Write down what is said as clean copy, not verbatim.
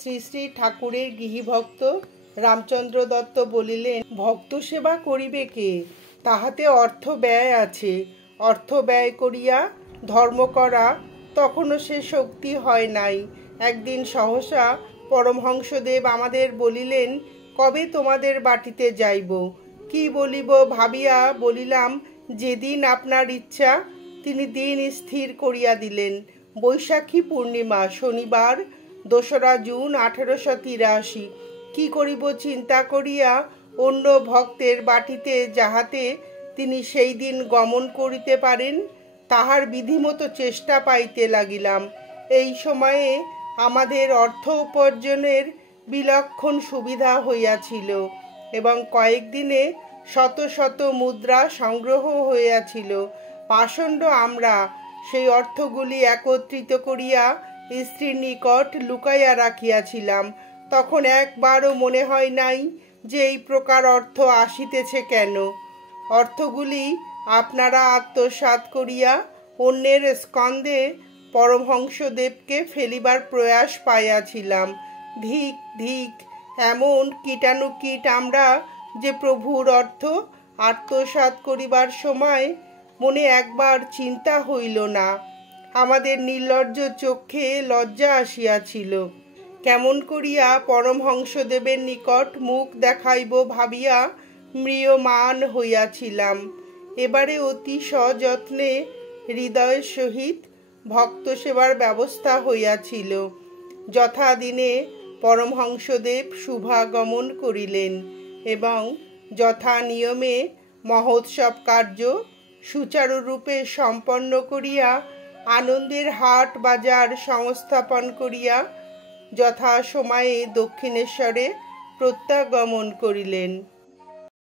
শ্রী শ্রী ঠাকুরের গৃহীভক্ত রামচন্দ্র দত্ত বলিলেন, ভক্ত সেবা করিবে কে? তাহাতে অর্থ ব্যয় আছে। অর্থ ব্যয় করিয়া ধর্ম করা তখনও সে শক্তি হয় নাই। একদিন সহসা পরমহংসদেব আমাদের বলিলেন, কবে তোমাদের বাটিতে যাইব? কি বলিব ভাবিয়া বলিলাম, যেদিন আপনার ইচ্ছা। তিনি দিন স্থির করিয়া দিলেন। বৈশাখী পূর্ণিমা, শনিবার, 2রা জুন 1883। কি করিব চিন্তা করিয়া অন্য ভক্তের বাটিতে যাহাতে তিনি সেই দিন গমন করিতে পারেন, তাহার বিধিমতো চেষ্টা পাইতে লাগিলাম। এই সময়ে আমাদের অর্থ উপার্জনের বিলক্ষণ সুবিধা হইয়াছিল এবং কয়েকদিনে শত শত মুদ্রা সংগ্রহ হইয়াছিল। পাষণ্ড আমরা সেই অর্থগুলি একত্রিত করিয়া স্ত্রীর নিকট লুকাইয়া রাখিয়াছিলাম। তখন একবারও মনে হয় নাই যে এই প্রকার অর্থ আসিতেছে কেন। অর্থগুলি আপনারা আত্মসাৎ করিয়া অন্যের স্কন্ধে পরমহংসদেবকে ফেলিবার প্রয়াস পাইয়াছিলাম। ধিক ধিক! এমন কীটানুকীট আমরা যে প্রভুর অর্থ আত্মসাৎ করিবার সময় মনে একবার চিন্তা হইল না। আমাদের নির্লজ্জ চক্ষে লজ্জা আসিয়াছিল। কেমন করিয়া পরমহংসদেবের নিকট মুখ দেখাইব ভাবিয়া ম্রিয়মাণ হইয়াছিলাম। এবারে অতি সযত্নে হৃদয়ের সহিত ভক্ত সেবার ব্যবস্থা হইয়াছিল। যথাদিনে পরমহংসদেব শুভাগমন করিলেন এবং যথা নিয়মে মহোৎসব কার্য সুচারুরূপে সম্পন্ন করিয়া আনন্দের হাট বাজার সংস্থাপন করিয়া যথা সময়ে দক্ষিণেশ্বরে প্রত্যাগমন করিলেন।